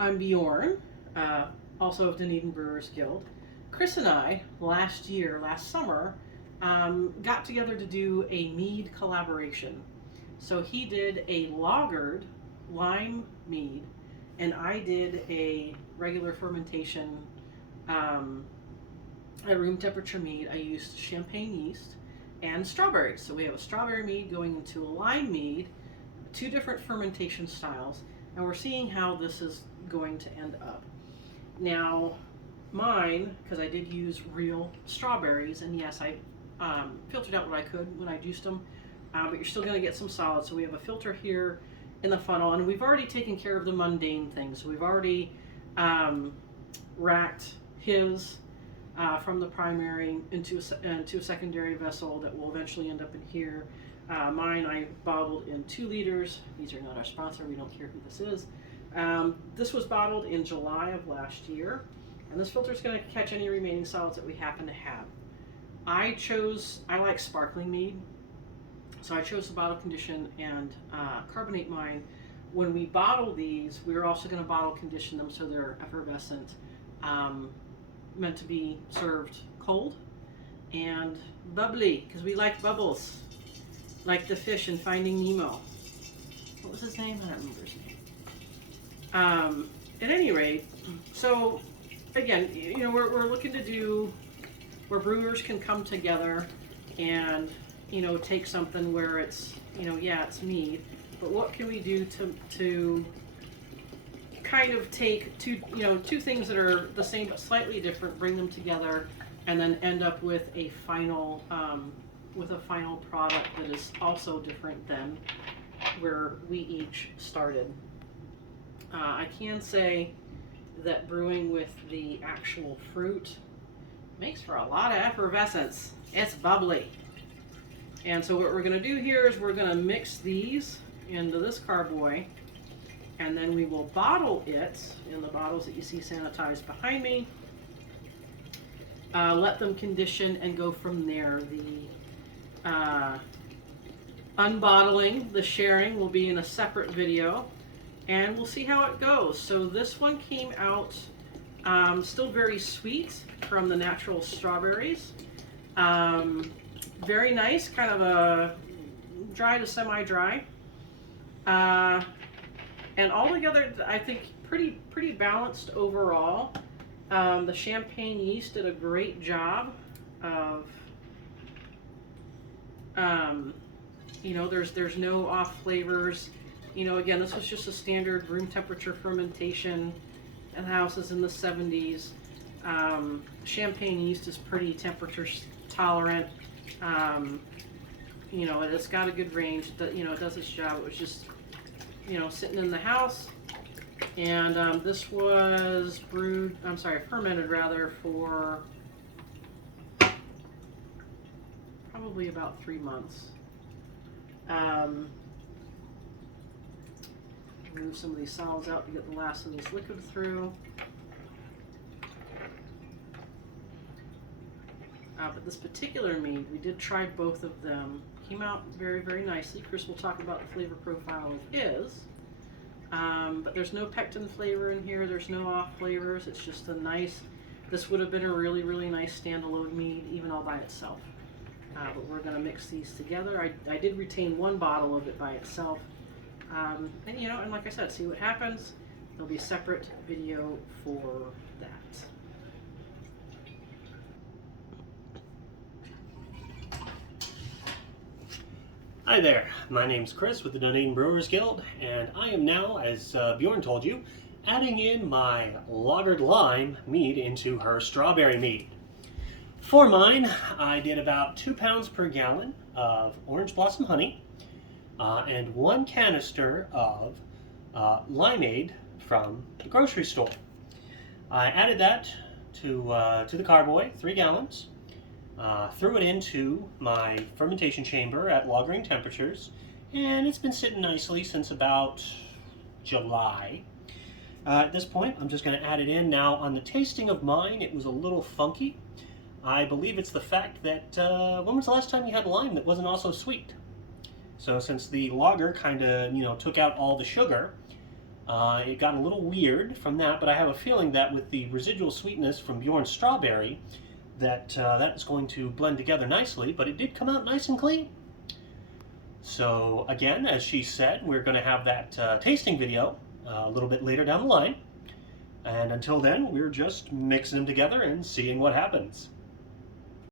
I'm Bjorn, also of Dunedin Brewers Guild. Chris and I, last summer, got together to do a mead collaboration. So he did a lagered lime mead, and I did a regular fermentation at room temperature mead. I used champagne yeast and strawberries. So we have a strawberry mead going into a lime mead, two different fermentation styles, and we're seeing how this is going to end up. Now, mine, because I did use real strawberries, and yes, I filtered out what I could when I juiced them, but you're still going to get some solids. So we have a filter here in the funnel, and we've already taken care of the mundane things. So we've already racked his from the primary into a secondary vessel that will eventually end up in here. Mine I bottled in 2 liters. These are not our sponsor. We don't care who this is. This was bottled in July of last year, and this filter is going to catch any remaining solids that we happen to have. I like sparkling mead, so I chose to bottle condition and carbonate mine. When we bottle these, we're also going to bottle condition them so they're effervescent, meant to be served cold and bubbly, because we like bubbles, like the fish in Finding Nemo. What was his name? I don't remember his name. At any rate, so again, we're looking to do where brewers can come together and take something where it's it's mead, but what can we do to kind of take two things that are the same but slightly different, bring them together, and then end up with a final product that is also different than where we each started. I can say that brewing with the actual fruit makes for a lot of effervescence. It's bubbly. And so what we're going to do here is we're going to mix these into this carboy, and then we will bottle it in the bottles that you see sanitized behind me. Let them condition and go from there. The unbottling, the sharing will be in a separate video, and we'll see how it goes. So this one came out still very sweet from the natural strawberries. Very nice, kind of a dry to semi-dry. And altogether, I think pretty balanced overall. The champagne yeast did a great job of, there's no off flavors. Again, this was just a standard room temperature fermentation, and the house is in the 70s. Champagne yeast is pretty temperature tolerant. It's got a good range. It does its job. It was just, sitting in the house, and this was fermented rather, for probably about 3 months. Move some of these solids out to get the last of this liquid through. But this particular mead, we did try both of them. Came out very, very nicely. Chris will talk about the flavor profile of his. But there's no pectin flavor in here. There's no off flavors. It's just this would have been a really, really nice standalone mead, even all by itself. But we're going to mix these together. I did retain 1 bottle of it by itself. And like I said, see what happens. There'll be a separate video for that. Hi there, my name's Chris with the Dunedin Brewers Guild, and I am now, as Bjorn told you, adding in my lagered lime mead into her strawberry mead. For mine, I did about 2 pounds per gallon of orange blossom honey, and 1 canister of limeade from the grocery store. I added that to the carboy, 3 gallons. Threw it into my fermentation chamber at lagering temperatures, and it's been sitting nicely since about July. At this point, I'm just going to add it in. Now, on the tasting of mine, it was a little funky. I believe it's the fact that, when was the last time you had lime that wasn't also sweet? So since the lager kind of, took out all the sugar, It got a little weird from that, but I have a feeling that with the residual sweetness from Bjorn's strawberry, that is going to blend together nicely, but it did come out nice and clean. So again, as she said, we're going to have that tasting video a little bit later down the line. And until then, we're just mixing them together and seeing what happens.